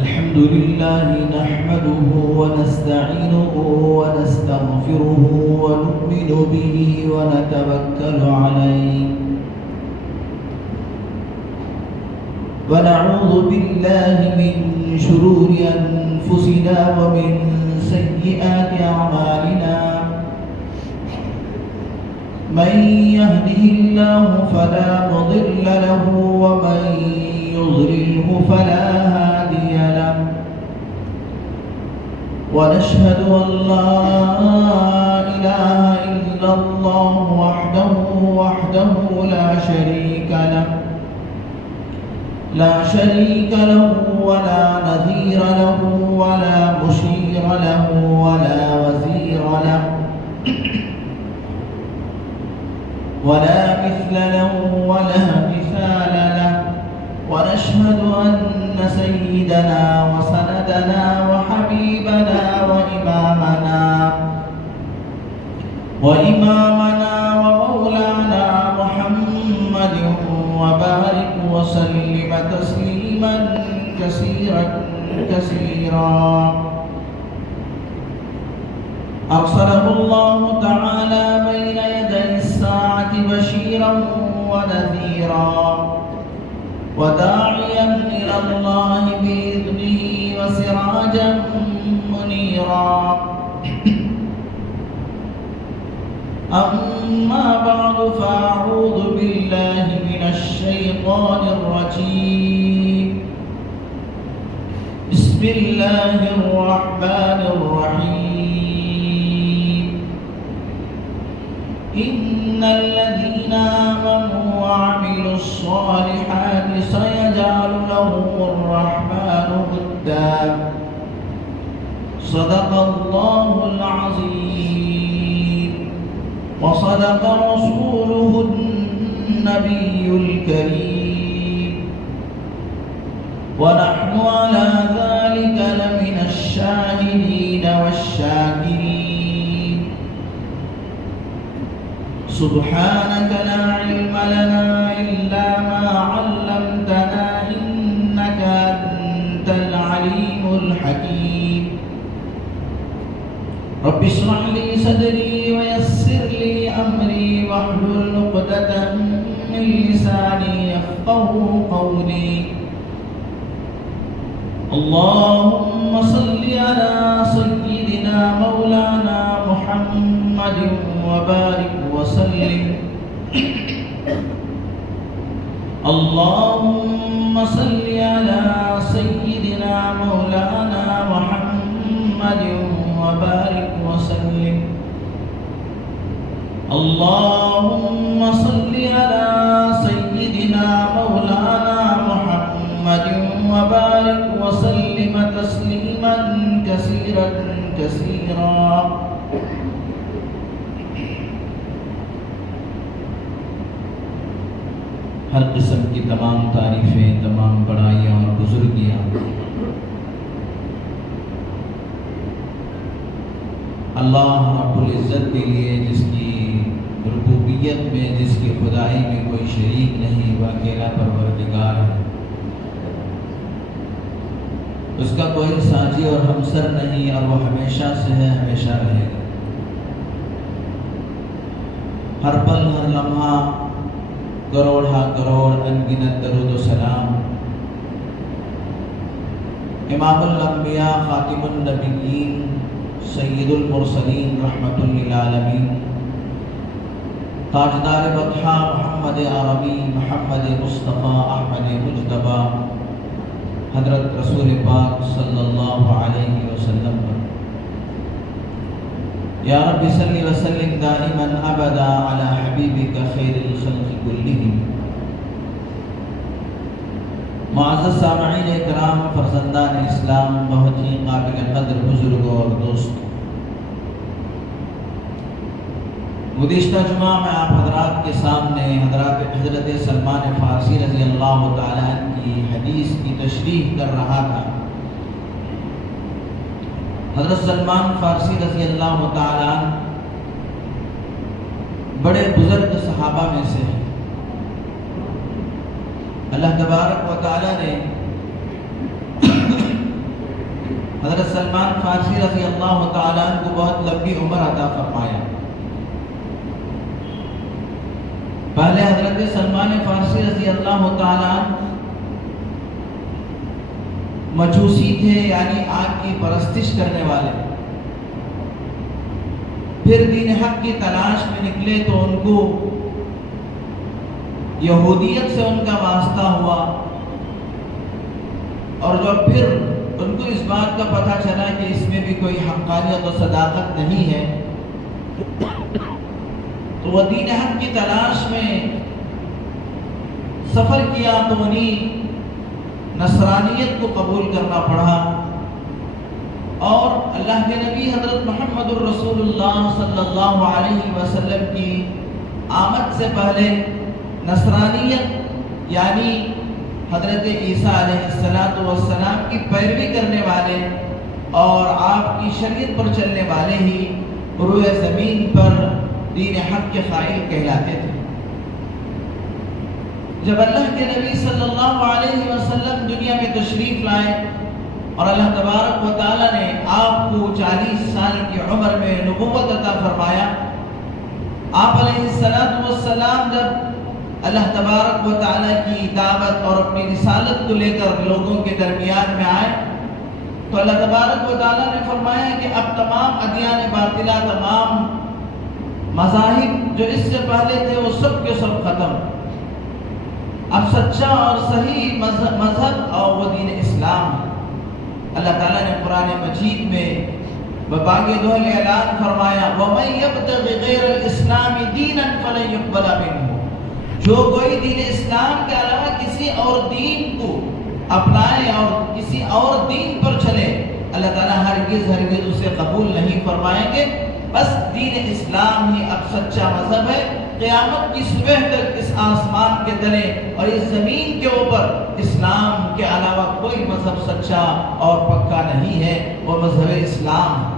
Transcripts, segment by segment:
الحمد لله نحمده ونستعينه ونستغفره ونؤمن به ونتوكل عليه ونعوذ بالله من شرور أنفسنا ومن سيئات أعمالنا من يهده الله فلا مضل له ومن يضلله فلا هادي له ونشهد أن لا إله إلا الله وحده لا شريك له ولا نظير له ولا مشير له ولا وزير له ولا مثل له ولا مثال له ونشهد أن سيدنا وسندنا وحبيبنا وإمامنا ومولانا محمد وبارك وسلم تسليما كثيرا أرسله الله تعالى بين يدي الساعة بشيرا ونذيرا وداعيا إلى الله بإذنه وسراجا منيرا أما بعد فأعوذ بالله من الشيطان الرجيم بسم الله الرحمن الرحيم إن الذين آمنوا وعملوا الصالحات سيجعل لهم الرحمن ودا صدق الله العظيم وصدق رسوله النبي الكريم ونحن على ذلك لمن الشاهدين والشاكرين سبحانك لا علم لنا إلا ما علمتنا إنك أنت العليم الحكيم رب اشرح لي صدري ويسر لي أمري واحلل عقدة من لساني يفقهوا قولي اللهم صل على سيدنا مولانا محمد وبارك وسلم اللهم صل على سيدنا مولانا محمد وبارك وسلم اللهم صل على سيدنا مولانا محمد وبارك وسلم تسليما كثيرا ہر قسم کی تمام تعریفیں، تمام بڑائیاں اور بزرگیاں اللہ رب العزت کے لیے، جس کی ربوبیت میں، جس کی خدائی میں کوئی شریک نہیں، وہ اکیلا پروردگار ہے، اس کا کوئی ساجی اور ہمسر نہیں، اور وہ ہمیشہ سے ہے، ہمیشہ رہے گا۔ ہر پل ہر لمحہ کروڑ انگنت درود و سلام امام الانبیاء خاتم النبیین سید المرسلین رحمت للعالمین تاجدار بطحا محمد عربی محمد مصطفیٰ احمد مجتبیٰ حضرت رسول پاک صلی اللہ علیہ وسلم پر یا رب صلی وسلم دائما ابدا علی حبیبک خیر الخلق کلہم۔ معزز سامعین کرام، فرزندان اسلام، بہت ہی قابل قدر بزرگوں اور دوستوں، گزشتہ جمعہ میں آپ حضرات کے سامنے حضرت سلمان فارسی رضی اللہ تعالیٰ عنہ کی حدیث کی تشریح کر رہا تھا۔ حضرت سلمان فارسی رضی اللہ تعالیٰ عنہ بڑے بزرگ صحابہ میں سے ہیں۔ اللہ تبارک و تعالی نے حضرت سلمان فارسی رضی اللہ تعالیٰ عنہ کو بہت لمبی عمر عطا فرمایا۔ پہلے حضرت سلمان فارسی رضی اللہ تعالیٰ عنہ مجوسی تھے، یعنی آگ کی پرستش کرنے والے۔ پھر دین حق کی تلاش میں نکلے تو ان کو یہودیت سے ان کا واسطہ ہوا، اور جب پھر ان کو اس بات کا پتہ چلا کہ اس میں بھی کوئی حقانیت و صداقت نہیں ہے، تو وہ دین حق کی تلاش میں سفر کیا تو انہیں نصرانیت کو قبول کرنا پڑا، اور اللہ کے نبی حضرت محمد الرسول اللہ صلی اللہ علیہ وسلم کی آمد سے پہلے نصرانیت یعنی حضرت عیسیٰ علیہ السلام کی پیروی کرنے والے اور آپ کی شریعت پر چلنے والے ہی روئے زمین پر دین حق کے قائل کہلاتے تھے۔ جب اللہ کے نبی صلی اللہ علیہ وسلم دنیا میں تشریف لائے اور اللہ تبارک و تعالیٰ نے آپ کو 40 سال کی عمر میں نبوت عطا فرمایا، آپ علیہ السلام جب اللہ تبارک و تعالیٰ کی دعوت اور اپنی رسالت کو لے کر لوگوں کے درمیان میں آئے تو اللہ تبارک و تعالیٰ نے فرمایا کہ اب تمام ادیان باطلہ، تمام مذاہب جو اس سے پہلے تھے وہ سب کے سب ختم، اب سچا اور صحیح مذہب اور وہ دین اسلام ہے۔ اللہ تعالیٰ نے قرآن مجید میں بباغ دوہل اعلان فرمایا وَمَن يَبْتَغِ غَيْرَ الْإِسْلَامِ دِينًا فَلَن يُقْبَلَ مِنْهُ، جو کوئی دین اسلام کے علاوہ کسی اور دین کو اپنائے اور کسی اور دین پر چلے، اللہ تعالیٰ ہرگز اسے قبول نہیں فرمائیں گے۔ بس دین اسلام ہی اب سچا مذہب ہے۔ قیامت کی صبح تک اس آسمان کے تلے اور اس زمین کے اوپر اسلام کے علاوہ کوئی مذہب سچا اور پکا نہیں ہے، وہ مذہب اسلام ہے۔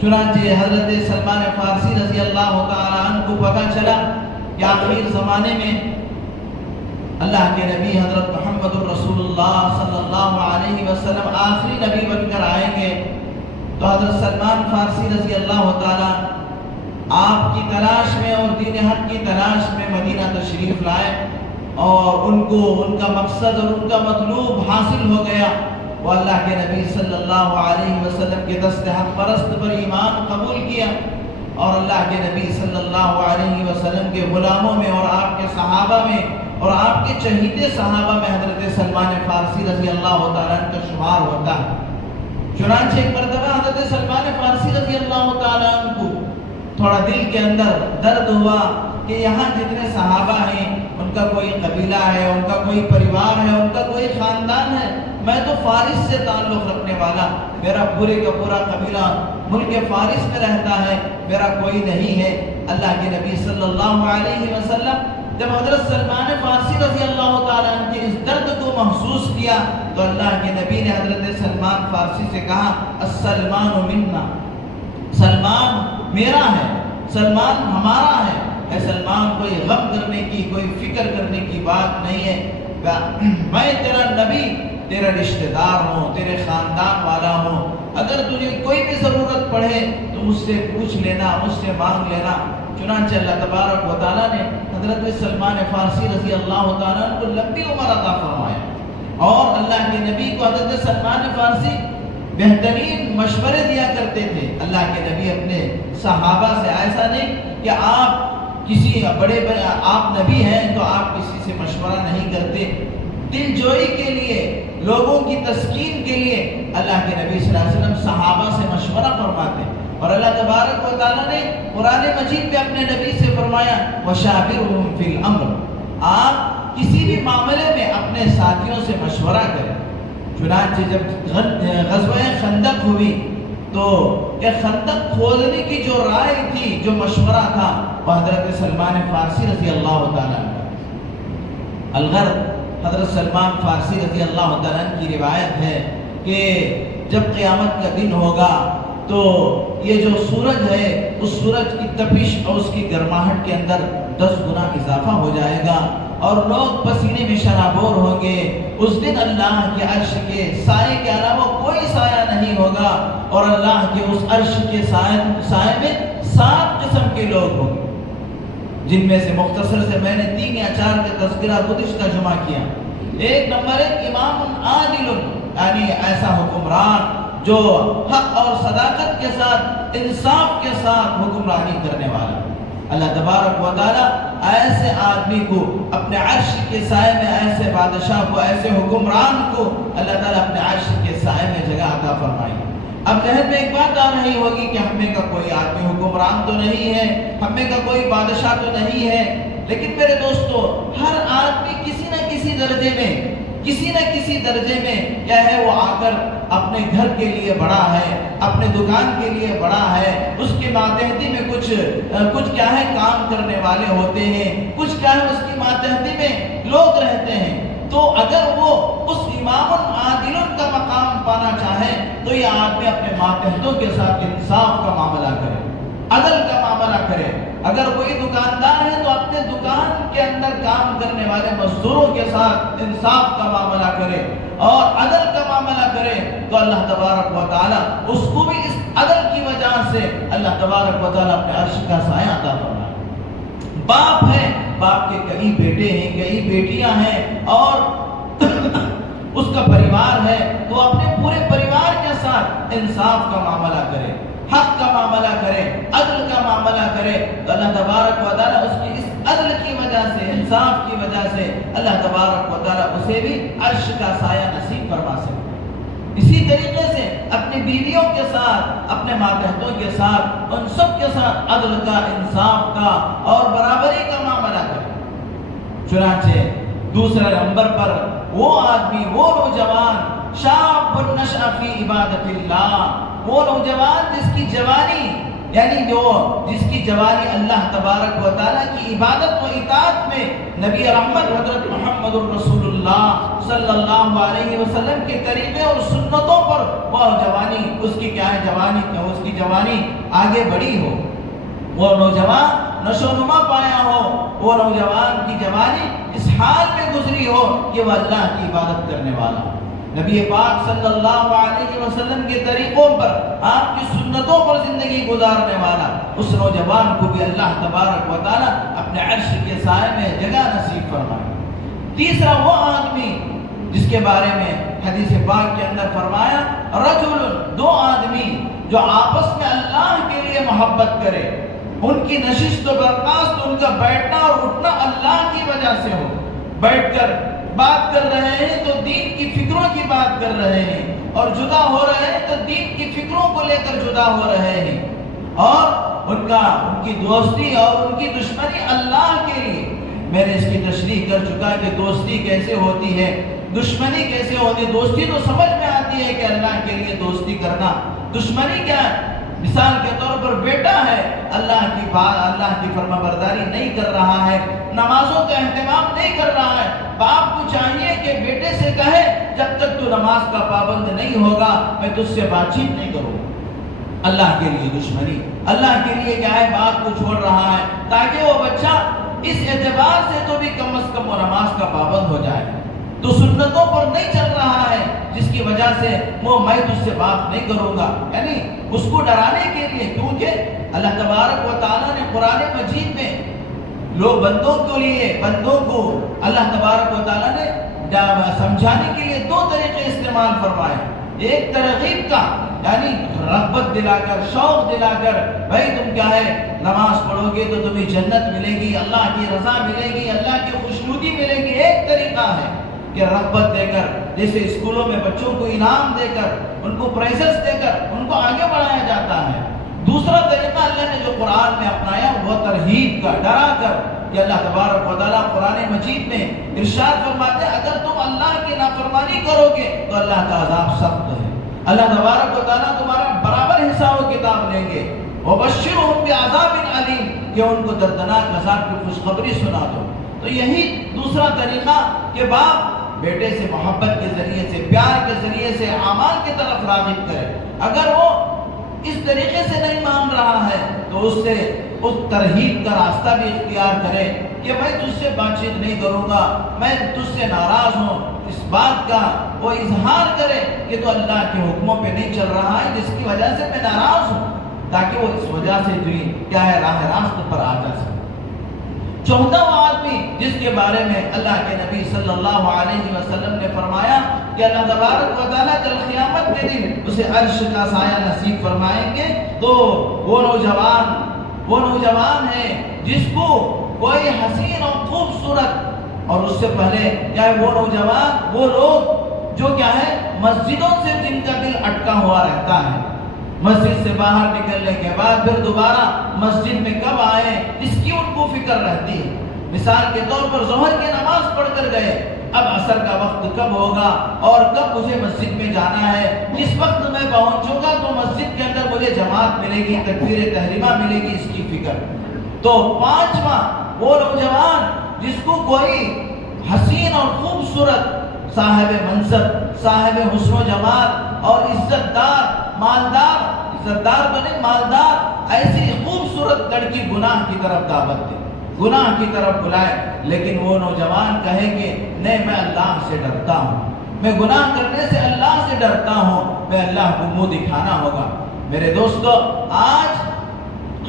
چنانچہ حضرت سلمان فارسی رضی اللہ تعالیٰ عنہ کو پتہ چلا کہ آخر زمانے میں اللہ کے نبی حضرت محمد الرسول اللہ صلی اللہ علیہ وسلم آخری نبی بن کر آئیں گے، تو حضرت سلمان فارسی رضی اللہ تعالیٰ آپ کی تلاش میں اور دین حق کی تلاش میں مدینہ تشریف لائے، اور ان کو ان کا مقصد اور ان کا مطلوب حاصل ہو گیا۔ وہ اللہ کے نبی صلی اللہ علیہ وسلم کے دست حق پرست پر ایمان قبول کیا، اور اللہ کے نبی صلی اللہ علیہ وسلم کے غلاموں میں اور آپ کے صحابہ میں اور آپ کے چہیتے صحابہ میں حضرت سلمان فارسی رضی اللہ تعالیٰ عنہ کا شمار ہوتا ہے۔ چنانچہ ایک مرتبہ حضرت سلمان فارسی رضی اللہ تعالیٰ عنہ کو تھوڑا دل کے اندر درد ہوا کہ یہاں جتنے صحابہ ہیں ان کا کوئی قبیلہ ہے، ان کا کوئی پریوار ہے، ان کا کوئی خاندان ہے، میں تو فارس سے تعلق رکھنے والا، میرا پورے کا پورا قبیلہ ملک فارس میں رہتا ہے، میرا کوئی نہیں ہے۔ اللہ کے نبی صلی اللہ علیہ وسلم جب حضرت سلمان فارسی رضی اللہ تعالیٰ عنہ کے اس درد کو محسوس کیا تو اللہ کے نبی نے حضرت سلمان فارسی سے کہا السلمان منا، سلمان میرا ہے، سلمان ہمارا ہے۔ اے سلمان، کوئی غم کرنے کی، کوئی فکر کرنے کی بات نہیں ہے، میں تیرا نبی، تیرا رشتہ دار ہوں، تیرے خاندان والا ہوں، اگر تجھے کوئی بھی ضرورت پڑے تو مجھ سے پوچھ لینا، مجھ سے مانگ لینا۔ چنانچہ اللہ تبارک و تعالیٰ نے حضرت سلمان فارسی رضی اللہ تعالیٰ عنہ کو لمبی عمر عطا فرمایا، اور اللہ کے نبی کو حضرت سلمان فارسی بہترین مشورے دیا کرتے تھے۔ اللہ کے نبی اپنے صحابہ سے ایسا نہیں کہ آپ کسی بڑے آپ نبی ہیں تو آپ کسی سے مشورہ نہیں کرتے، دل جوئی کے لیے، لوگوں کی تسکین کے لیے اللہ کے نبی صلی اللہ علیہ وسلم صحابہ سے مشورہ فرماتے، اور اللہ تبارک و تعالیٰ نے قرآن مجید میں اپنے نبی سے فرمایا وَشَاوِرْهُمْ فِي الْأَمْرِ، آپ کسی بھی معاملے میں اپنے ساتھیوں سے مشورہ کریں۔ چنانچہ جب غزوہ خندق ہوئی تو یہ خندق کھودنے کی جو رائے تھی، جو مشورہ تھا، وہ حضرت سلمان فارسی رضی اللہ تعالیٰ عنہ الغرض حضرت سلمان فارسی رضی اللہ تعالیٰ عنہ کی روایت ہے کہ جب قیامت کا دن ہوگا تو یہ جو سورج ہے اس سورج کی تپش اور اس کی گرماہٹ کے اندر 10 گنا اضافہ ہو جائے گا، اور لوگ پسینے میں شرابور ہوں گے. اس دن اللہ کے عرش کے سائے کے علاوہ کوئی سایہ نہیں ہوگا، اور اللہ کے اس عرش کے سائے میں 7 قسم کے لوگ ہوں گے، جن میں سے مختصر سے میں نے 3 یا 4 کا تذکرہ گزشتہ جمعہ کیا. ایک نمبر ہے امام عادل، یعنی ایسا حکمران جو حق اور صداقت کے ساتھ، انصاف کے ساتھ حکمرانی کرنے والا. اللہ تبارک و تعالیٰ ایسے آدمی کو اپنے عرش کے سائے میں، ایسے بادشاہ کو، ایسے حکمران کو اللہ تعالیٰ اپنے عرش کے سائے میں جگہ عطا فرمائی. اب ذہن میں ایک بات آ رہی ہوگی کہ ہمیں کا کوئی آدمی حکمران تو نہیں ہے، ہمیں کا کوئی بادشاہ تو نہیں ہے. لیکن میرے دوستو، ہر آدمی کسی نہ کسی درجے میں کیا ہے، وہ آ کر اپنے گھر کے لیے بڑا ہے، اپنے دکان کے لیے بڑا ہے. اس کے ماتحتی میں کچھ کیا ہے کام کرنے والے ہوتے ہیں، کچھ کیا ہے اس کی ماتحتی میں لوگ رہتے ہیں. تو اگر وہ اس امام عادل کا مقام پانا چاہے تو یہ آدمی اپنے ماتحتوں کے ساتھ انصاف کا معاملہ کرے، عدل کا معاملہ کرے. اگر کوئی دکاندار ہے تو اپنے دکان کے اندر کام کرنے والے مزدوروں کے ساتھ انصاف کا معاملہ کرے اور عدل کا معاملہ کرے، تو اللہ تبارک و تعالیٰ اس کو بھی اس عدل کی وجہ سے اللہ تبارک و تعالیٰ اپنے عرش کا سایہ عطا فرمائے. باپ ہے، باپ کے کئی بیٹے ہیں، کئی بیٹیاں ہیں، اور اس کا پریوار ہے، تو اپنے پورے پریوار کے ساتھ انصاف کا معاملہ کرے، حق کا معاملہ کرے، عدل کا معاملہ کرے. تو اللہ تبارک و تعالیٰ اس کی اس عدل کی وجہ سے، انصاف کی وجہ سے اللہ تبارک و تعالیٰ اسے بھی عرش کا سایہ نصیب فرما سکے. اسی طریقے سے اپنی بیویوں کے ساتھ، اپنے ماتحتوں کے ساتھ، ان سب کے ساتھ عدل کا، انصاف کا اور برابری کا معاملہ کرے. چنانچہ دوسرے نمبر پر وہ آدمی، وہ نوجوان، شاب نشأ فی عبادت اللہ، وہ نوجوان جس کی جوانی، یعنی جس کی جوانی اللہ تبارک و تعالیٰ کی عبادت و اطاعت میں، نبی رحمت حضرت محمد الرسول اللہ صلی اللہ علیہ وسلم کے طریقے اور سنتوں پر وہ جوانی، اس کی کیا ہے جوانی، اس کی جوانی آگے بڑھی ہو، وہ نوجوان نشو و نما پایا ہو، وہ نوجوان کی جوانی اس حال میں گزری ہو کہ وہ اللہ کی عبادت کرنے والا، نبی پاک صلی اللہ علیہ وسلم کے طریقوں پر، آپ کی سنتوں پر زندگی گزارنے والا، اس نوجوان کو بھی اللہ تبارک و تعالیٰ اپنے عرش کے سائے میں جگہ نصیب فرمائے. تیسرا وہ آدمی جس کے بارے میں حدیث پاک کے اندر فرمایا، رجل، 2 آدمی جو آپس میں اللہ کے لیے محبت کرے، ان کی نشست و برخاست، ان کا بیٹھنا اور اٹھنا اللہ کی وجہ سے ہو، بیٹھ کر بات کر رہے ہیں تو دین کی فکروں کی بات کر رہے ہیں، اور جدا ہو رہے ہیں تو دین کی فکروں کو لے کر جدا ہو رہے ہیں، اور ان کی دوستی اور ان کی دشمنی اللہ کے لیے. میں نے اس کی تشریح کر چکا کہ دوستی کیسے ہوتی ہے، دشمنی کیسے ہوتی ہے. دوستی تو سمجھ میں آتی ہے کہ اللہ کے لیے دوستی کرنا، دشمنی کیا ہے؟ مثال کے طور پر بیٹا ہے، اللہ کی بات، اللہ کی فرما برداری نہیں کر رہا ہے، نمازوں کا اہتمام نہیں کر رہا ہے. باپ کو چاہیے کہ بیٹے سے کہے جب تک تو نماز کا پابند نہیں ہوگا میں تجھ سے بات چیت نہیں کروں. اللہ کے لیے دشمنی، اللہ کے لیے کیا ہے بات کو چھوڑ رہا ہے تاکہ وہ بچہ اس اعتبار سے تو بھی کم از کم وہ نماز کا پابند ہو جائے. تو سنتوں پر نہیں چل رہا ہے جس کی وجہ سے وہ میں تجھ سے بات نہیں کروں گا، یعنی اس کو ڈرانے کے لیے. کیونکہ اللہ تبارک و تعالیٰ نے قرآن مجید میں لوگ بندوں کو اللہ تبارک و تعالیٰ نے سمجھانے کے لیے 2 طریقے استعمال فرمائے. ایک ترغیب کا، یعنی رغبت دلا کر، شوق دلا کر، بھائی تم کیا ہے نماز پڑھو گے تو تمہیں جنت ملے گی، اللہ کی رضا ملے گی، اللہ کی خوشنودی ملے گی. ایک طریقہ ہے کہ رغبت دے کر، جیسے اسکولوں میں بچوں کو انعام دے کر، ان کو پرائزز دے کر ان کو آگے بڑھایا جاتا ہے. دوسرا طریقہ اللہ نے جو قرآن میں اپنایا وہ ترہیب کا، ڈرا کر، کہ اللہ تبارک و تعالیٰ قرآن مجید میں ارشاد فرماتے ہیں اگر تم اللہ کی نافرمانی کرو گے تو اللہ کا عذاب سخت ہے، اللہ تبارک و تعالیٰ تمہارا برابر حساب و کتاب لیں گے. وبشرہم بعذاب علیم، کہ ان کو دردناک عذاب کی خوشخبری سنا دو. تو یہی دوسرا طریقہ کہ باپ بیٹے سے محبت کے ذریعے سے، پیار کے ذریعے سے اعمال کی طرف راغب کرے. اگر وہ اس طریقے سے نہیں مان رہا ہے تو اس سے اس ترہیب کا راستہ بھی اختیار کرے کہ میں تجھ سے بات چیت نہیں کروں گا، میں تجھ سے ناراض ہوں، اس بات کا وہ اظہار کرے کہ تو اللہ کے حکموں پہ نہیں چل رہا ہے جس کی وجہ سے میں ناراض ہوں، تاکہ وہ اس وجہ سے جو کیا ہے راہ راست پر آ جا سکے۔ چوتھا وہ آدمی جس کے بارے میں اللہ کے نبی صلی اللہ علیہ وسلم نے فرمایا کہ اللہ تبارک و تعالیٰ کل قیامت کے دن اسے عرش کا سایہ نصیب فرمائیں گے، تو وہ نوجوان ہے جس کو کوئی حسین اور خوبصورت، اور اس سے پہلے کیا ہے وہ نوجوان وہ لوگ جو کیا ہے مسجدوں سے جن کا دل اٹکا ہوا رہتا ہے، مسجد سے باہر نکلنے کے بعد پھر دوبارہ مسجد میں کب آئے اس کی ان کو فکر رہتی ہے۔ مثال کے طور پر ظہر کی نماز پڑھ کر گئے، اب عصر کا وقت کب ہوگا اور کب مجھے مسجد میں جانا ہے، جس وقت میں پہنچوں گا تو مسجد کے اندر مجھے جماعت ملے گی، تکبیر تحریمہ ملے گی، اس کی فکر۔ تو پانچواں وہ نوجوان جس کو کوئی حسین اور خوبصورت صاحب منصب، صاحب حسن و جمال اور عزت دار بنے مالدار ایسی خوبصورت لڑکی گناہ کی طرف دعوت دے، گناہ کی طرف بلائے، لیکن وہ نوجوان کہے کہ نہیں میں اللہ سے ڈرتا ہوں، میں گناہ کرنے سے اللہ سے ڈرتا ہوں، میں اللہ کو منہ دکھانا ہوگا۔ میرے دوستو، آج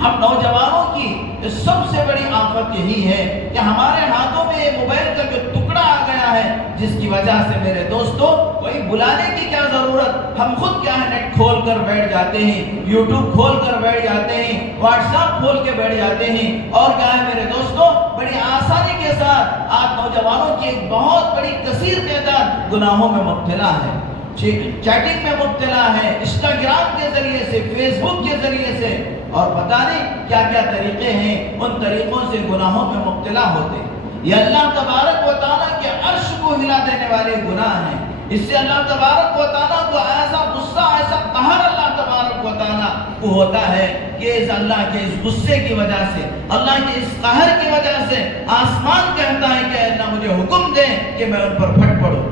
ہم نوجوانوں کی سب سے بڑی آفت یہی ہے کہ ہمارے ہاتھوں میں یہ موبائل کا جو ٹکڑا آ گیا ہے، جس کی وجہ سے میرے دوستو کوئی بلانے کی کیا ضرورت، ہم خود کیا ہے نیٹ کھول کر بیٹھ جاتے ہیں، یوٹیوب کھول کر بیٹھ جاتے ہیں، واٹس ایپ کھول کے بیٹھ جاتے ہیں، اور کیا ہے میرے دوستو بڑی آسانی کے ساتھ آج نوجوانوں کی ایک بہت بڑی کثیر تعداد گناہوں میں مبتلا ہے، چیٹنگ میں مبتلا ہے، انسٹاگرام کے ذریعے سے، فیس بک کے ذریعے سے، اور پتہ نہیں کیا کیا طریقے ہیں، ان طریقوں سے گناہوں میں مبتلا ہوتے ہیں۔ یہ اللہ تبارک و تعالیٰ کے عرش کو ہلا دینے والے گناہ ہیں، اس سے اللہ تبارک و تعالیٰ کو ایسا غصہ، ایسا قہر اللہ تبارک و تعالیٰ کو ہوتا ہے کہ اس اللہ کے اس غصے کی وجہ سے، اللہ کے اس قہر کی وجہ سے آسمان کہتا ہے کہ اللہ مجھے حکم دے کہ میں ان پر پھٹ پڑوں،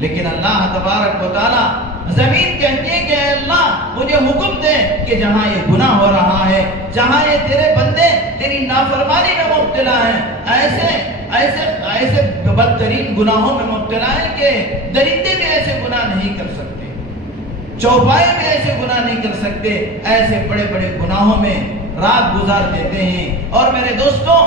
لیکن اللہ تبارک و تعالیٰ زمین کہتی ہے کہ اے اللہ مجھے حکم دے کہ جہاں یہ گناہ ہو رہا ہے، جہاں یہ تیرے بندے تیری نافرمانی میں مبتلا ہیں، ایسے بدترین گناہوں میں مبتلا ہیں کہ درندے بھی ایسے گناہ نہیں کر سکتے، چوپائے بھی ایسے گناہ نہیں کر سکتے، ایسے بڑے بڑے گناہوں میں رات گزار دیتے ہیں۔ اور میرے دوستوں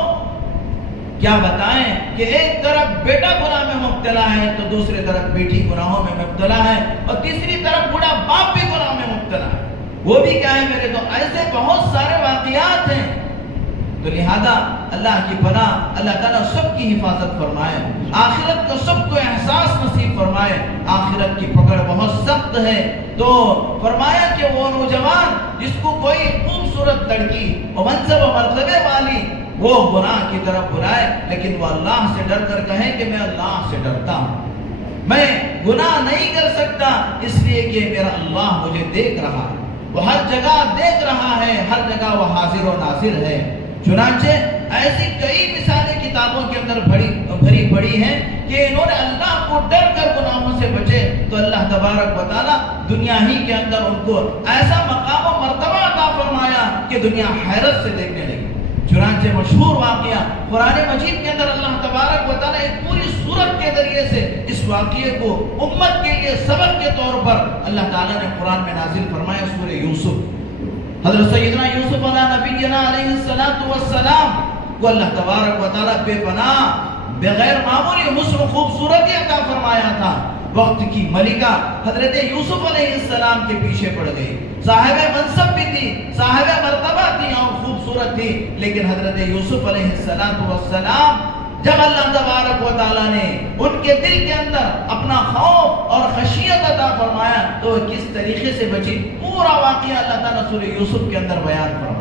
کیا بتائیں کہ ایک طرف بیٹا گناہ میں مبتلا ہے تو دوسری طرف بیٹی گناہوں میں مبتلا ہے، اور تیسری طرف بوڑھا باپ بھی گناہ میں مبتلا ہے، وہ بھی کیا ہے میرے تو ایسے بہت سارے واقعات ہیں۔ تو لہذا اللہ کی پناہ، اللہ تعالیٰ سب کی حفاظت فرمائے، آخرت کا سب کو احساس نصیب فرمائے، آخرت کی پکڑ بہت سخت ہے۔ تو فرمایا کہ وہ نوجوان جس کو کوئی خوبصورت لڑکی اور منصب و مرتبے والی وہ گناہ کی طرف بلائے، لیکن وہ اللہ سے ڈر کر کہے کہ میں اللہ سے ڈرتا ہوں، میں گناہ نہیں کر سکتا اس لیے کہ میرا اللہ مجھے دیکھ رہا ہے، وہ ہر جگہ دیکھ رہا ہے، ہر جگہ وہ حاضر و ناظر ہے۔ چنانچہ ایسی کئی مثالیں کتابوں کے اندر بھری پڑی ہیں کہ انہوں نے اللہ کو ڈر کر گناہوں سے بچے تو اللہ تبارک و تعالیٰ دنیا ہی کے اندر ان کو ایسا مقام و مرتبہ عطا فرمایا کہ دنیا حیرت سے دیکھنے لگی۔ چنانچہ مشہور واقعہ قرآن مجید کے اندر اللہ تبارک و تعالیٰ ایک پوری سورت کے ذریعے سے اس واقعے کو امت کے لیے سبق کے طور پر اللہ تعالیٰ نے قرآن میں نازل فرمایا۔ سورہ یوسف، حضرت سیدنا یوسف علیہ نبینا علیہ السلام کو اللہ تبارک و تعالیٰ بے پناہ بغیر معمولی حسن و خوبصورتی عطا فرمایا تھا۔ وقت کی ملکہ حضرت یوسف علیہ السلام کے پیچھے پڑ گئی، صاحب منصب بھی تھی، صاحب مرتبہ تھی اور خوبصورت تھی، لیکن حضرت یوسف علیہ السلام جب اللہ تبارک و تعالیٰ نے ان کے دل کے اندر اپنا خوف اور خشیت عطا فرمایا تو کس طریقے سے بچی، پورا واقعہ اللہ تعالیٰ سورہ یوسف کے اندر بیان فرمایا۔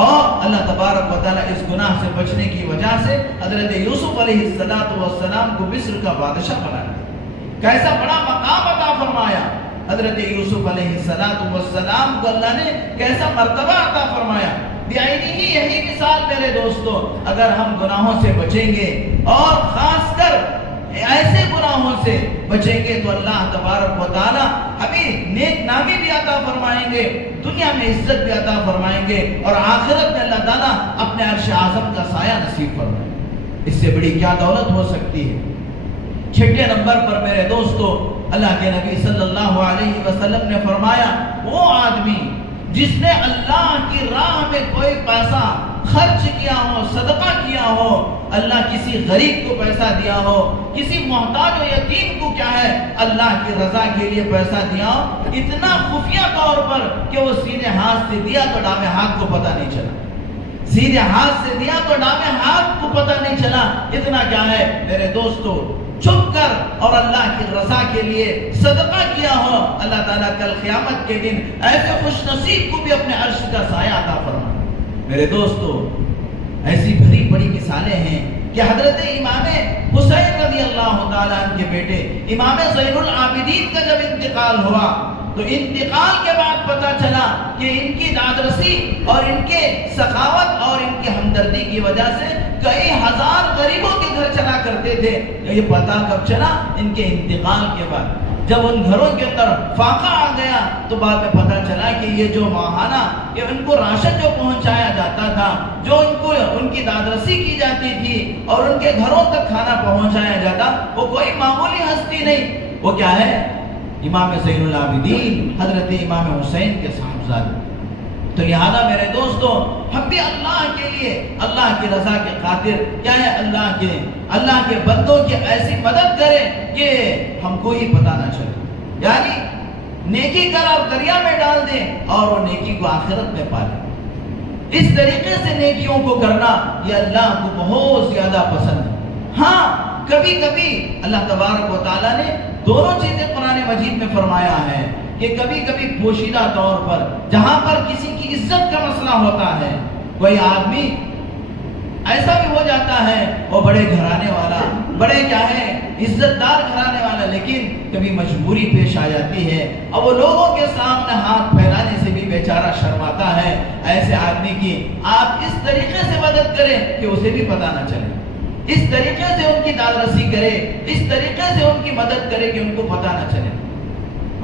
اور اللہ تبارک و تعالیٰ اس گناہ سے بچنے کی وجہ سے حضرت یوسف علیہ السلام کو مصر کا بادشاہ بنایا، کیسا بڑا مقام عطا فرمایا۔ حضرت یوسف علیہ السلام کو اللہ نے کیسا مرتبہ عطا فرمایا۔ ہی یہی مثال میرے دوستو، اگر ہم گناہوں سے بچیں گے اور خاص کر ایسے گناہوں سے بچیں گے تو اللہ تبارک و تعالی ہمیں نیک نامی بھی عطا فرمائیں گے، دنیا میں عزت بھی عطا فرمائیں گے، اور آخرت میں اللہ تعالیٰ اپنے عرش اعظم کا سایہ نصیب فرمائیں گے۔ اس سے بڑی کیا دولت ہو سکتی ہے؟ چھٹے نمبر پر میرے دوستو، اللہ کے نبی صلی اللہ علیہ وسلم نے فرمایا، وہ آدمی جس نے اللہ کی راہ میں کوئی پیسہ خرچ کیا ہو، صدقہ کیا ہو، اللہ کسی غریب کو پیسہ دیا ہو، کسی محتاج و یتیم کو کیا ہے اللہ کی رضا کے لیے پیسہ دیا ہو، اتنا خفیہ طور پر کہ وہ سیدھے ہاتھ سے دیا تو ڈامے ہاتھ کو پتہ نہیں چلا، سیدھے ہاتھ سے دیا تو ڈامے ہاتھ کو پتہ نہیں چلا، اتنا کیا ہے میرے دوستو چھپ کر اور اللہ کی رضا کے لیے صدقہ کیا ہو، اللہ تعالیٰ کل قیامت کے دن ایسے خوش نصیب کو بھی اپنے عرش کا سایہ عطا فرمائے۔ میرے دوستو ایسی بھری بڑی مثالیں ہیں کہ حضرت امام حسین رضی اللہ تعالیٰ عنہ کے بیٹے امام زین العابدین کا جب انتقال ہوا تو انتقال کے بعد پتہ چلا کہ ان کی دادرسی اور ان کے سخاوت اور ان کی ہمدردی کی وجہ سے کئی ہزار غریبوں کے گھر چلا کرتے تھے۔ یہ پتہ کب چلا؟ ان کے انتقال کے بعد، جب ان گھروں کے اندر فاقہ آ گیا تو بعد میں پتہ چلا کہ یہ جو ماہانہ یہ ان کو راشن جو پہنچایا جاتا تھا، جو ان کو ان کی دادرسی کی جاتی تھی اور ان کے گھروں تک کھانا پہنچایا جاتا، وہ کوئی معمولی ہستی نہیں، وہ کیا ہے؟ امام زین العابدین حضرت امام حسین کے صاحبزادے۔ تو لہذا میرے دوستو ہم بھی اللہ کے لیے، اللہ کی رضا کے خاطر کیا ہے اللہ کے بندوں کی ایسی مدد کریں کہ ہم کو ہی پتہ نہ چلے، یعنی نیکی کر اور دریا میں ڈال دیں اور وہ نیکی کو آخرت میں پالیں۔ اس طریقے سے نیکیوں کو کرنا یہ اللہ کو بہت زیادہ پسند ہے۔ ہاں کبھی کبھی اللہ تبارک و تعالیٰ نے دونوں چیزیں قرآن مجید میں فرمایا ہے کہ کبھی کبھی پوشیدہ طور پر جہاں پر کسی کی عزت کا مسئلہ ہوتا ہے، کوئی آدمی ایسا بھی ہو جاتا ہے وہ بڑے گھرانے والا، بڑے کیا ہے عزت دار گھرانے والا، لیکن کبھی مجبوری پیش آ جاتی ہے اور وہ لوگوں کے سامنے ہاتھ پھیلانے سے بھی بیچارہ شرماتا ہے۔ ایسے آدمی کی آپ اس طریقے سے مدد کریں کہ اسے بھی پتہ نہ چلے، اس طریقے سے ان کی دادرسی کرے، اس طریقے سے ان کی مدد کرے کہ ان کو پتہ نہ چلے۔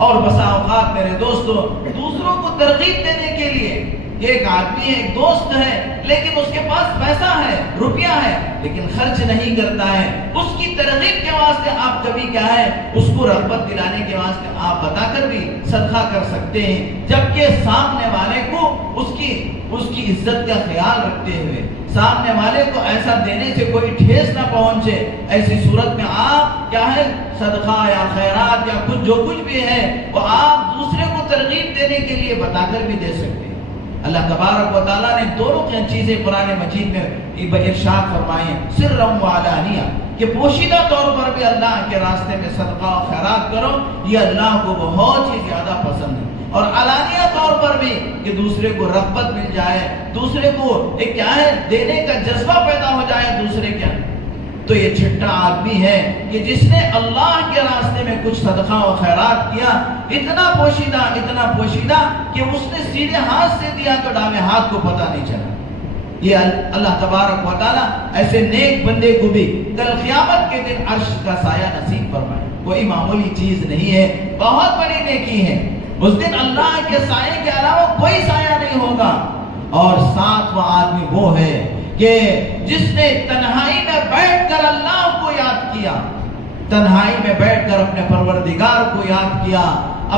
اور بسا اوقات میرے دوستو دوسروں کو ترغیب دینے کے لیے ایک آدمی ہے، ایک دوست ہے، لیکن اس کے پاس پیسہ ہے، روپیہ ہے، لیکن خرچ نہیں کرتا ہے، اس کی ترغیب کے واسطے آپ کبھی کیا ہے اس کو رغبت دلانے کے واسطے آپ بتا کر بھی صدقہ کر سکتے ہیں، جبکہ سامنے والے کو اس کی عزت کا خیال رکھتے ہوئے، سامنے والے کو ایسا دینے سے کوئی ٹھیس نہ پہنچے، ایسی صورت میں آپ کیا ہے صدقہ یا خیرات یا جو کچھ بھی ہے وہ آپ دوسرے کو ترغیب دینے کے لیے بتا کر بھی دے سکتے ہیں۔ اللہ تبارک و تعالیٰ نے دونوں کی چیزیں قرآن مجید میں ارشاد فرمائی ہیں، سرًا و علانیہ، کہ پوشیدہ طور پر بھی اللہ کے راستے میں صدقہ و خیرات کرو، یہ اللہ کو بہت ہی زیادہ پسند ہے، اور علانیہ طور پر بھی کہ دوسرے کو رغبت مل جائے، دوسرے کو ایک کیا ہے دینے کا جذبہ پیدا ہو جائے دوسرے کے اندر۔ تو یہ چھٹا آدمی ہے کہ جس نے اللہ کے راستے میں کچھ صدقہ و خیرات کیا، اتنا پوشیدہ کہ اس نے سیدھے ہاتھ سے دیا تو ڈامے ہاتھ کو پتہ نہیں چلا۔ یہ اللہ تبارک و تعالیٰ ایسے نیک بندے کو بھی کل قیامت کے دن عرش کا سایہ نصیب فرمائے۔ کوئی معمولی چیز نہیں ہے، بہت بڑی نیکی ہے۔ اس دن اللہ کے سائے کے علاوہ کوئی سایہ نہیں ہوگا۔ اور ساتواں آدمی وہ ہے کہ جس نے تنہائی میں بیٹھ کر اللہ کو یاد کیا، تنہائی میں بیٹھ کر اپنے پروردگار کو یاد کیا،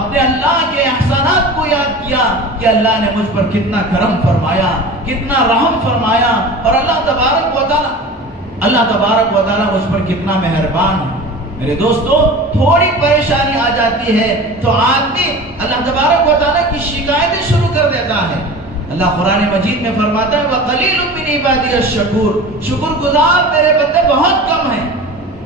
اپنے اللہ کے احسانات کو یاد کیا کہ اللہ نے مجھ پر کتنا کرم فرمایا، کتنا رحم فرمایا، اور اللہ تبارک و تعالیٰ مجھ پر کتنا مہربان ہے۔ میرے دوستو تھوڑی پریشانی آ جاتی ہے تو آدمی اللہ تبارک و تعالیٰ کی شکایتیں شروع کر دیتا ہے۔ اللہ قرآن مجید میں فرماتا ہے وَقَلِيلٌ مِّنْ عِبَادِيَ الشَّكُورُ، شکر گزار میرے بندے بہت کم ہیں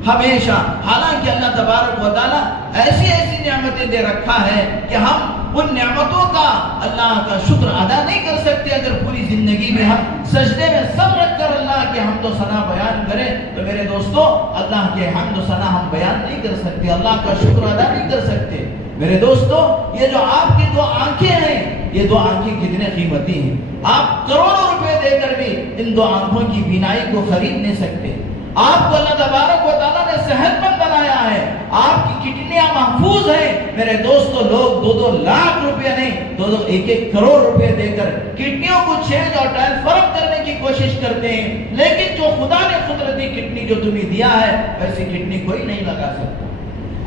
ہمیشہ۔ حالانکہ اللہ تبارک و تعالیٰ ایسی نعمتیں دے رکھا ہے کہ ہم ان نعمتوں کا اللہ کا شکر ادا نہیں کر سکتے۔ اگر پوری زندگی میں ہم سجدے میں سر رکھ کر اللہ کے حمد و ثنا بیان کریں تو میرے دوستو اللہ کے حمد و ثنا ہم بیان نہیں کر سکتے، اللہ کا شکر ادا نہیں کر سکتے۔ میرے دوستو یہ جو آپ کی دو آنکھیں ہیں، یہ دو آنکھیں کتنے قیمتی ہیں، آپ کروڑوں روپے دے کر بھی ان دو آنکھوں کی بینائی کو خرید نہیں سکتے۔ آپ کو اللہ تبارک و تعالیٰ نے صحت مند بنایا ہے، آپ کی کڈنیاں محفوظ ہیں۔ میرے دوستو، لوگ 2-2 لاکھ روپے نہیں، 1-1 کروڑ روپے دے کر کڈنیوں کو چینج اور ٹرانسفارم کرنے کی کوشش کرتے ہیں، لیکن جو خدا نے قدرتی کڈنی جو تمہیں دیا ہے ویسی کڈنی کوئی نہیں لگا سکتا۔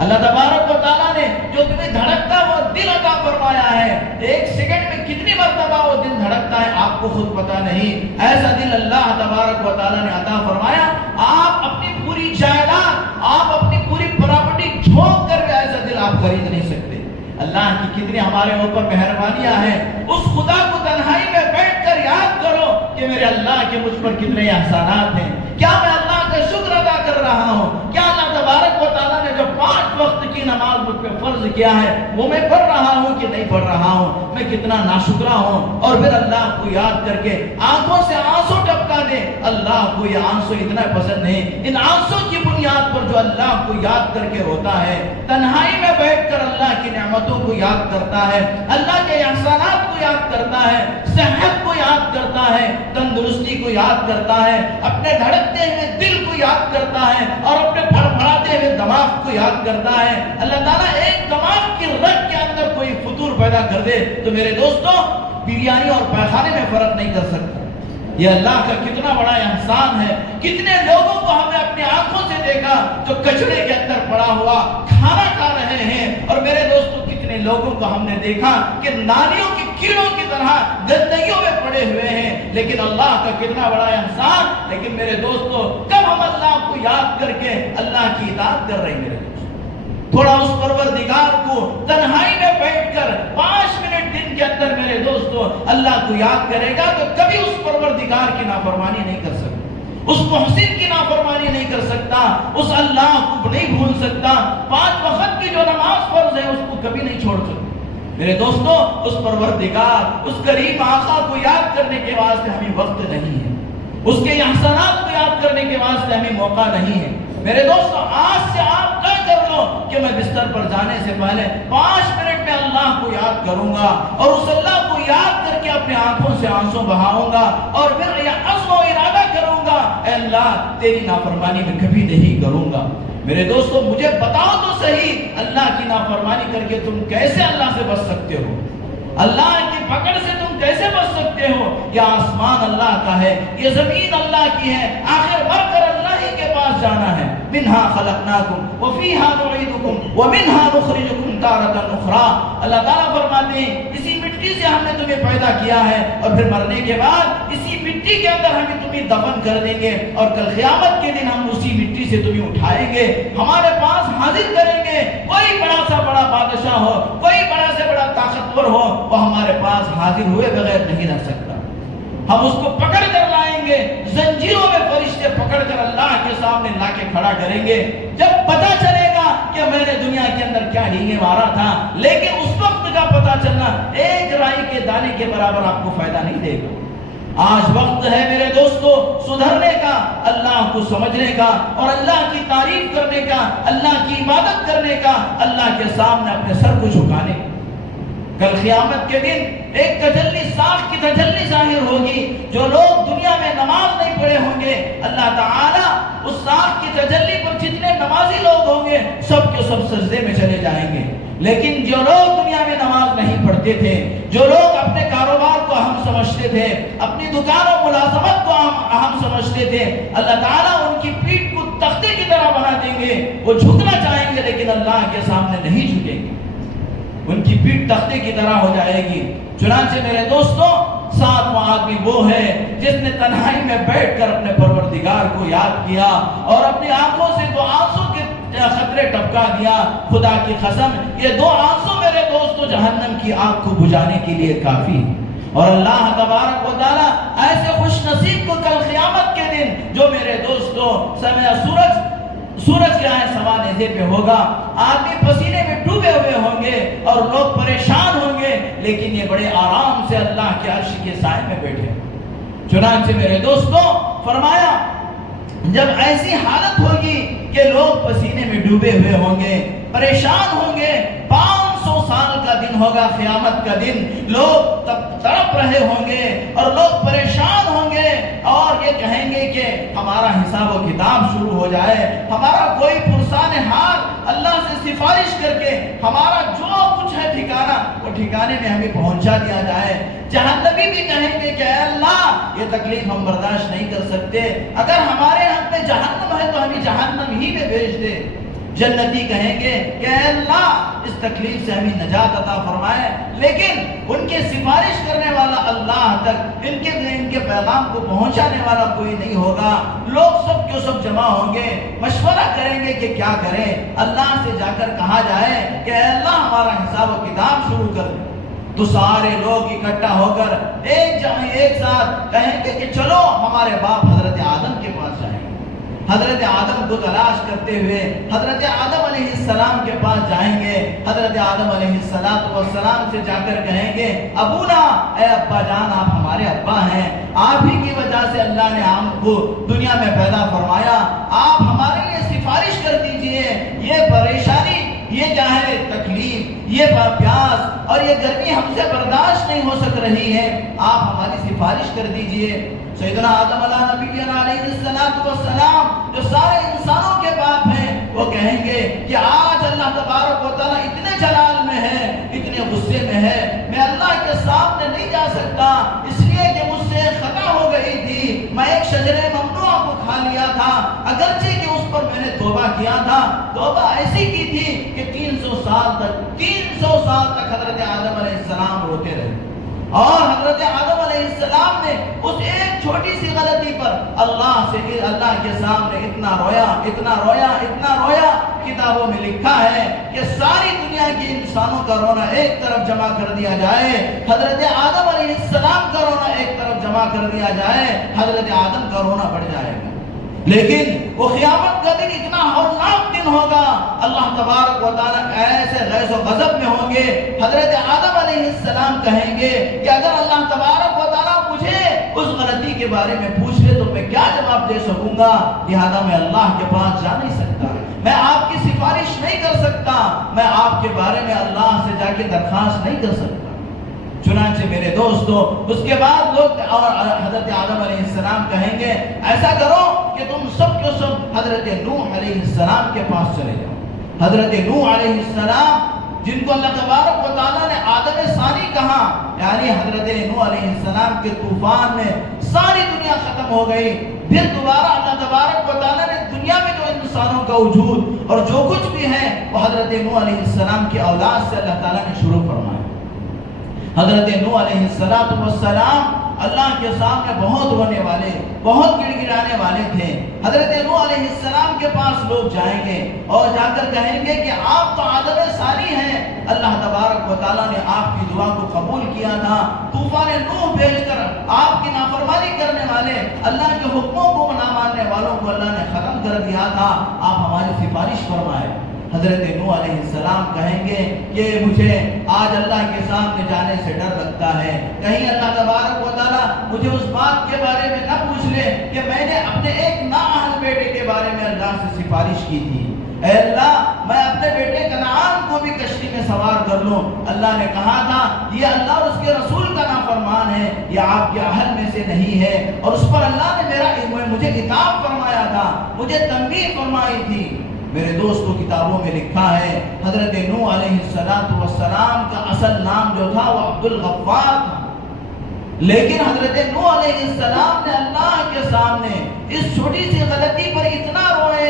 اللہ تبارک و تعالیٰ نے جو تمہیں دھڑکتا وہ دل عطا فرمایا ہے، 1 سیکنڈ میں کتنی مرتبہ وہ دل دھڑکتا ہے آپ کو خود پتا نہیں، ایسا دل اللہ تبارک و تعالیٰ نے عطا فرمایا۔ آپ اپنی پوری جائیداد، آپ اپنی پوری پراپرٹی جھونک کر بھی ایسا دل آپ خرید نہیں سکتے۔ اللہ کی کتنی ہمارے اوپر مہربانیاں ہیں، اس خدا کو تنہائی میں بیٹھ کر یاد کرو کہ میرے اللہ کے مجھ پر کتنے احسانات ہیں، کیا میں اللہ کا شکر ادا کر رہا ہوں، کیا اللہ تبارک و تعالیٰ نے جو 5 وقت کی نماز مجھ پہ فرض کیا ہے وہ میں پڑھ رہا ہوں کہ نہیں پڑھ رہا ہوں، میں کتنا ناشکرا ہوں۔ اور پھر اللہ کو یاد کر کے آنکھوں سے آنسو ٹپکا دے۔ اللہ کو یہ آنسو اتنا پسند نہیں، ان آنسو کی بنیاد پر جو اللہ کو یاد کر کے روتا ہے، تنہائی میں بیٹھ کر اللہ کی نعمتوں کو یاد کرتا ہے، اللہ کے احسانات کو یاد کرتا ہے، صحت کو یاد کرتا ہے، تندرستی کو یاد کرتا ہے، اپنے دھڑکتے ہوئے دل کو یاد کرتا ہے اور اپنے پھڑپھڑاتے ہوئے دماغ کو یاد کرتا ہے۔ اللہ تعالیٰ ایک دماغ کی رگ کے اندر کوئی فطور پیدا کر دے تو میرے دوستوں بریانی اور پیخانے میں فرق نہیں کر سکتا۔ یہ اللہ کا کتنا بڑا احسان ہے۔ کتنے لوگوں کو ہم نے اپنی آنکھوں سے دیکھا جو کچڑے کے اندر پڑا ہوا کھانا کھا رہے ہیں، اور میرے دوستوں کتنے لوگوں کو ہم نے دیکھا کہ نالیوں کی کیڑوں کی طرح گندگیوں میں پڑے ہوئے ہیں، لیکن اللہ کا کتنا بڑا احسان۔ لیکن میرے دوستوں کب ہم اللہ کو یاد کر کے اللہ کی اطاعت کر رہے ہیں؟ میرے دوستوں تھوڑا اس پروردگار کو تنہائی میں بیٹھ کر 5 منٹ دن کے اندر میرے دوستوں اللہ کو یاد کرے گا تو کبھی اس پروردگار کی نافرمانی نہیں کر سکتا، اس محسن کی نافرمانی نہیں کر سکتا، اس اللہ کو نہیں بھول سکتا، 5 وقت کی جو نماز فرض ہے اس کو کبھی نہیں چھوڑ سکتا۔ میرے دوستوں اس پروردگار، اس کریم آقا کو یاد کرنے کے واسطے ہمیں وقت نہیں ہے، اس کے احسانات کو یاد کرنے کے واسطے ہمیں موقع نہیں ہے۔ میرے دوستوں آج سے آپ طے کر لو کہ میں بستر پر جانے سے پہلے 5 منٹ میں اللہ کو یاد کروں گا، اور اس اللہ کو یاد کر کے اپنے آنکھوں سے آنسو بہاؤں گا، اور پھر یہ عزم و ارادہ کروں گا اے اللہ تیری نافرمانی میں کبھی نہیں کروں گا۔ میرے دوستوں مجھے بتاؤ تو صحیح، اللہ کی نافرمانی کر کے تم کیسے اللہ سے بچ سکتے ہو؟ اللہ کی پکڑ سے تم کیسے بچ سکتے ہو؟ یہ آسمان اللہ کا ہے، یہ زمین اللہ کی ہے، آخر مر کر اللہ ہی کے پاس جانا ہے۔ منہا خلقناکم وفیہا نعیدکم ومنہا نخرجکم تارۃ اخری۔ اللہ تعالیٰ فرماتے ہیں اسی مٹی سے ہم نے تمہیں پیدا کیا ہے، اور پھر مرنے کے بعد اسی مٹی کے اندر ہم تمہیں دفن کر دیں گے، اور کل قیامت کے دن ہم اسی مٹی سے تمہیں اٹھائیں گے، ہمارے پاس حاضر کریں گے۔ کوئی بڑا سا بڑا بادشاہ ہو، کوئی بڑا سے بڑا طاقتور ہو، وہ ہمارے پاس حاضر ہوئے بغیر نہیں رہ سکتا۔ ہم اس کو پکڑ کر لائیں گے، زنجیروں میں فرشتے پکڑ کر اللہ کے سامنے لا کے کھڑا کریں گے۔ جب پتہ چلے گا کہ میں نے دنیا کے اندر کیا ہینگے مارا تھا، لیکن اس وقت کا پتہ چلنا 1 رائی کے دانے کے برابر آپ کو فائدہ نہیں دے گا۔ آج وقت ہے میرے دوستو سدھرنے کا، اللہ کو سمجھنے کا، اور اللہ کی تعریف کرنے کا، اللہ کی عبادت کرنے کا، اللہ کے سامنے اپنے سر کو جھکانے کا۔ کل قیامت کے دن ایک تجلی، ساکھ کی تجلی ظاہر ہوگی۔ جو لوگ دنیا میں نماز نہیں پڑھے ہوں گے، اللہ تعالیٰ اس ساکھ کی تجلی پر جتنے نمازی لوگ ہوں گے سب کے سب سجدے میں چلے جائیں گے۔ لیکن جو لوگ دنیا میں نماز نہیں پڑھتے تھے، جو لوگ اپنے کاروبار کو اہم سمجھتے تھے، اپنی دکان و ملازمت کو اہم سمجھتے تھے، اللہ تعالیٰ ان کی پیٹھ کو تختے کی طرح بنا دیں گے۔ وہ جھکنا چاہیں گے لیکن اللہ کے سامنے نہیں جھکیں گے، ان کی پیٹھ تختے کی طرح ہو جائے گی۔ چنانچہ میرے دوستوں 7واں آدمی وہ ہے جس نے تنہائی میں بیٹھ کر اپنے پروردگار کو یاد کیا اور اپنی آنکھوں سے 2 آنسو کے قطرے ٹپکا دیا۔ خدا کی قسم یہ 2 آنسو میرے دوستو جہنم کی آگ کو بجھانے کے لیے کافی ہے۔ اور اللہ تبارک و تعالیٰ ایسے خوش نصیب کو کل قیامت کے دن، جو میرے دوستو سورج کیا ہے سوا نیزے پہ ہوگا، آدمی پسینے میں ڈوبے ہوئے ہوں گے اور لوگ پریشان ہوں گے، لیکن یہ بڑے آرام سے اللہ کے عرش کے سائے میں بیٹھے۔ چنانچہ میرے دوستوں فرمایا جب ایسی حالت ہوگی کہ لوگ پسینے میں ڈوبے ہوئے ہوں گے، پریشان ہوں گے، 500 سال کا دن ہوگا قیامت کا دن، لوگ تڑپ رہے ہوں گے اور لوگ پریشان ہوں گے اور یہ کہیں گے کہ ہم ہمارا حساب و کتاب شروع ہو جائے، ہمارا کوئی پرسان حال اللہ سے سفارش کر کے ہمارا جو کچھ ہے ٹھکانہ وہ ٹھکانے میں ہمیں پہنچا دیا جائے۔ جہنمی بھی کہیں گے کہ اے اللہ یہ تکلیف ہم برداشت نہیں کر سکتے، اگر ہمارے حق میں جہنم ہے تو ہمیں جہنم ہی میں بھیج دے۔ جنتی کہیں گے کہ اے اللہ اس تکلیف سے ہمیں نجات عطا فرمائے، لیکن ان کے سفارش کرنے والا اللہ تک ان کے پیغام کو پہنچانے والا کوئی نہیں ہوگا۔ لوگ سب کے سب جمع ہوں گے، مشورہ کریں گے کہ کیا کریں۔ اللہ سے جا کر کہا جائے کہ اے اللہ ہمارا حساب و کتاب شروع کر دے، تو سارے لوگ اکٹھا ہو کر ایک ساتھ کہیں گے کہ چلو ہمارے باپ حضرت آدم کے پاس جائیں۔ حضرت آدم کو تلاش کرتے ہوئے حضرت آدم علیہ السلام کے پاس جائیں گے۔ حضرت آدم علیہ السلام سے جا کر کہیں گے ابونا، اے ابا جان آپ ہمارے ابا ہیں، آپ ہی کی وجہ سے اللہ نے ہم کو دنیا میں پیدا فرمایا، آپ ہمارے لیے سفارش کر دیجئے، یہ پریشانی، یہ چاہے تکلیف، یہ پیاس اور یہ گرمی ہم سے برداشت نہیں ہو سک رہی ہے، آپ ہماری سفارش کر دیجئے۔ سیدنا آدم علیہ السلام جو سارے انسانوں کے باپ ہیں، وہ کہیں گے کہ آج اللہ تبارک و تعالیٰ اتنے جلال میں ہے، اتنے غصے میں ہے، میں اللہ کے سامنے نہیں جا سکتا، اس لیے کہ مجھ سے خطا ہو گئی تھی، میں ایک شجرے ممنوع کو کھا لیا تھا، اگرچہ کہ اس پر میں نے توبہ کیا تھا، توبہ ایسی کی تھی کہ 300 سال تک حضرت آدم علیہ السلام روتے رہے، اور حضرت آدم علیہ السلام نے اس ایک چھوٹی سی غلطی پر اللہ کے سامنے اتنا رویا، کتابوں میں لکھا ہے کہ ساری دنیا کے انسانوں کا رونا ایک طرف جمع کر دیا جائے، حضرت آدم علیہ السلام کا رونا ایک طرف جمع کر دیا جائے، حضرت آدم کا رونا بڑھ جائے گا۔ لیکن وہ قیامت کا دن اتنا ہولناک دن ہوگا، اللہ تبارک و تعالیٰ ایسے غیظ و غضب میں ہوں گے، حضرت آدم علیہ السلام کہیں گے کہ اگر اللہ تبارک و تعالیٰ مجھے اس غلطی کے بارے میں پوچھ لے تو میں کیا جواب دے سکوں گا، لہذا میں اللہ کے پاس جا نہیں سکتا، میں آپ کی سفارش نہیں کر سکتا، میں آپ کے بارے میں اللہ سے جا کے درخواست نہیں کر سکتا۔ چنانچہ میرے دوستو اس کے بعد لوگ اور حضرت آدم علیہ السلام کہیں گے ایسا کرو کہ تم سب کے سب حضرت نوح علیہ السلام کے پاس چلے جاؤ۔ حضرت نوح علیہ السلام جن کو اللہ تبارک و تعالیٰ نے آدم ثانی کہا، یعنی حضرت نوح علیہ السلام کے طوفان میں ساری دنیا ختم ہو گئی، پھر دوبارہ اللہ تبارک و تعالیٰ نے دنیا میں جو انسانوں کا وجود اور جو کچھ بھی ہے وہ حضرت نوح علیہ السلام کی اولاد سے اللہ تعالیٰ نے شروع فرمایا۔ حضرت نوح علیہ السلام اللہ کے سامنے بہت رونے والے، بہت گڑ گڑانے والے تھے۔ حضرت نوح علیہ السلام کے پاس لوگ جائیں گے اور جا کر کہیں گے کہ آپ تو آدم ثانی ہیں، اللہ تبارک و تعالیٰ نے آپ کی دعا کو قبول کیا تھا، طوفان نوح بھیج کر آپ کی نافرمانی کرنے والے، اللہ کے حکموں کو نہ ماننے والوں کو اللہ نے ختم کر دیا تھا، آپ ہماری سفارش فرمائے۔ حضرت نوح علیہ السلام کہیں گے کہ مجھے آج اللہ کے سامنے جانے سے ڈر لگتا ہے، کہیں اللہ تبارک و تعالیٰ مجھے اس بات کے بارے میں نہ پوچھ لے کہ میں نے اپنے ایک نااہل بیٹے کے بارے میں اللہ سے سفارش کی تھی، اے اللہ میں اپنے بیٹے کنعان کو بھی کشتی میں سوار کر لوں۔ اللہ نے کہا تھا یہ اللہ اور اس کے رسول کا نافرمان ہے، یہ آپ کے اہل میں سے نہیں ہے، اور اس پر اللہ نے مجھے عتاب فرمایا تھا، مجھے تنبیہ فرمائی تھی۔ میرے دوستوں کتابوں میں لکھا ہے حضرت نوح علیہ السلام کا اصل نام جو تھا وہ عبد الغفار تھا، لیکن حضرت نوح علیہ السلام نے اللہ کے سامنے اس چھوٹی سی غلطی پر اتنا روئے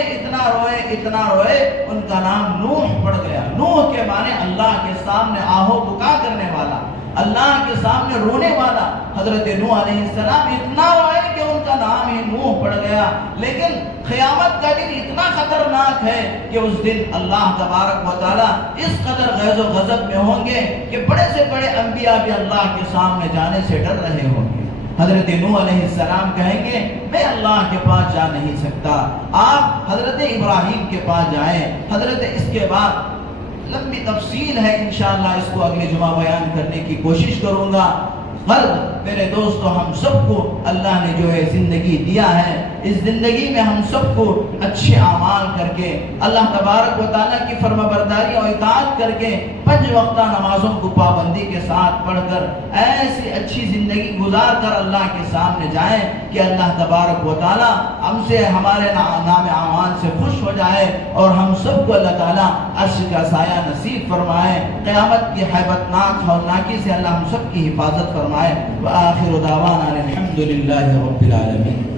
ان کا نام نوح پڑ گیا۔ نوح کے معنی اللہ کے سامنے آہو بکا کرنے والا، اللہ کے سامنے رونے والا۔ حضرت نوح علیہ السلام اتنا روئے کہ ان کا نام ہی نوح پڑ گیا، لیکن قیامت کا دن اتنا خطرناک ہے کہ اس دن اللہ تبارک و تعالیٰ اس قدر غیظ و غضب میں ہوں گے کہ بڑے سے بڑے انبیاء بھی اللہ کے سامنے جانے سے ڈر رہے ہوں گے۔ حضرت نوح علیہ السلام کہیں گے میں اللہ کے پاس جا نہیں سکتا، آپ حضرت ابراہیم کے پاس جائیں۔ حضرت اس کے بعد لمبی تفصیل ہے، انشاءاللہ اس کو اگلے جمعہ بیان کرنے کی کوشش کروں گا۔ غرض میرے دوستو ہم سب کو اللہ نے جو ہے زندگی دیا ہے، اس زندگی میں ہم سب کو اچھے اعمال کر کے اللہ تبارک و تعالیٰ کی فرما برداری اور اطاعت کر کے 5 وقتہ نمازوں کو پابندی کے ساتھ پڑھ کر ایسی اچھی زندگی گزار کر اللہ کے سامنے جائیں کہ اللہ تبارک و تعالیٰ ہم سے ہمارے نام اعمال سے خوش ہو جائے اور ہم سب کو اللہ تعالیٰ عرش کا سایہ نصیب فرمائے، قیامت کی ہیبتناک ہولناکی سے اللہ ہم سب کی حفاظت فرمائے۔ وآخر دعوانا الحمد للہ رب العالمین۔